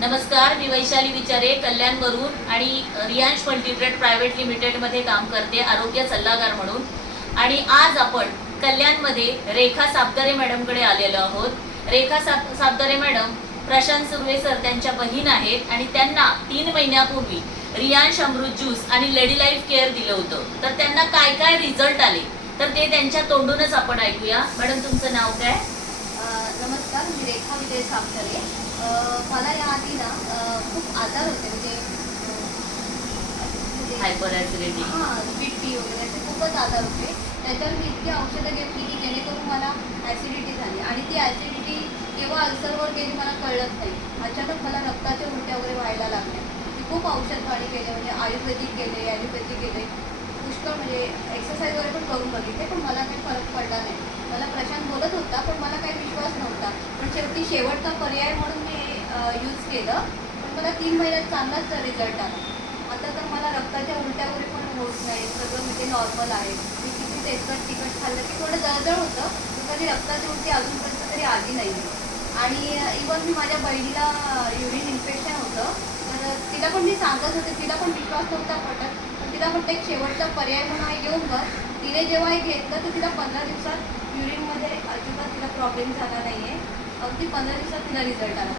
नमस्कार मी वैशाली विचारे कल्याणवरून आणि Riyansh multitrade private लिमिटेडमध्ये काम करते आरोग्य सल्लागार म्हणून. आणि आज आपण कल्याणमध्ये रेखा साबदारे मॅडमकडे आलेलो आहोत. रेखा साब साबदारे मॅडम प्रशांत सुर्वे सर त्यांच्या बहीण आहेत आणि त्यांना तीन महिन्यापूर्वी रियांश अमृत ज्यूस आणि लेडी लाईफ केअर दिलं होतं. तर त्यांना काय काय रिझल्ट आले? तर ते त्यांच्या तोंडूनच आपण ऐकूया. मॅडम तुमचं नाव काय? नमस्कार रेखा विजय अ, मला याआधी ना अ, खूप आजार होते म्हणजे हायपर ॲसिडिटी हां बीपी वगैरे असे खूपच आजार होते. त्याच्यावर मी इतकी औषधं घेतली की जेणेकरून मला ॲसिडिटी झाली. आणि ती ॲसिडिटी केव्हा अल्सरवर गेली मला कळलंच नाही. अचानक मला रक्ताचे उलट्या वगैरे व्हायला लागले. मी खूप औषध पाणी केले म्हणजे आयुर्वेदिक केले ॲलोपॅथिक केले. पुष्कळ म्हणजे एक्सरसाइज वगैरे पण करून बघितले पण मला काही फरक पडला नाही मला प्रशांत बोलत होता पण मला काही विश्वास नव्हता पण शेवटी शेवटचा पर्याय म्हणून मी यूज केलं. पण मला तीन महिन्यात चांगलाच रिझल्ट आला. आता तर मला रक्ताच्या उलट्या वगैरे पण होत नाही. सगळं म्हणजे नॉर्मल आहे. मी किती तेलकट तिखट खाल्लं की थोडं जळजळ होतं. पण कधी रक्ताची उलटी अजूनपर्यंत तरी आली नाही. आणि इवन मी माझ्या बहिणीला युरिन इन्फेक्शन होतं. तर तिला पण मी सांगत होते. तिला पण विश्वास नव्हता पटत. पण तिला म्हटलं एक शेवटचा पर्याय म्हणून येऊन घेऊन तिने जेव्हा हे घेतलं तर तिला पंधरा दिवसात युरिनमध्ये अजिबात तिला प्रॉब्लेम झाला नाही आहे अगदी पंधरा दिवसात तिला रिझल्ट आला.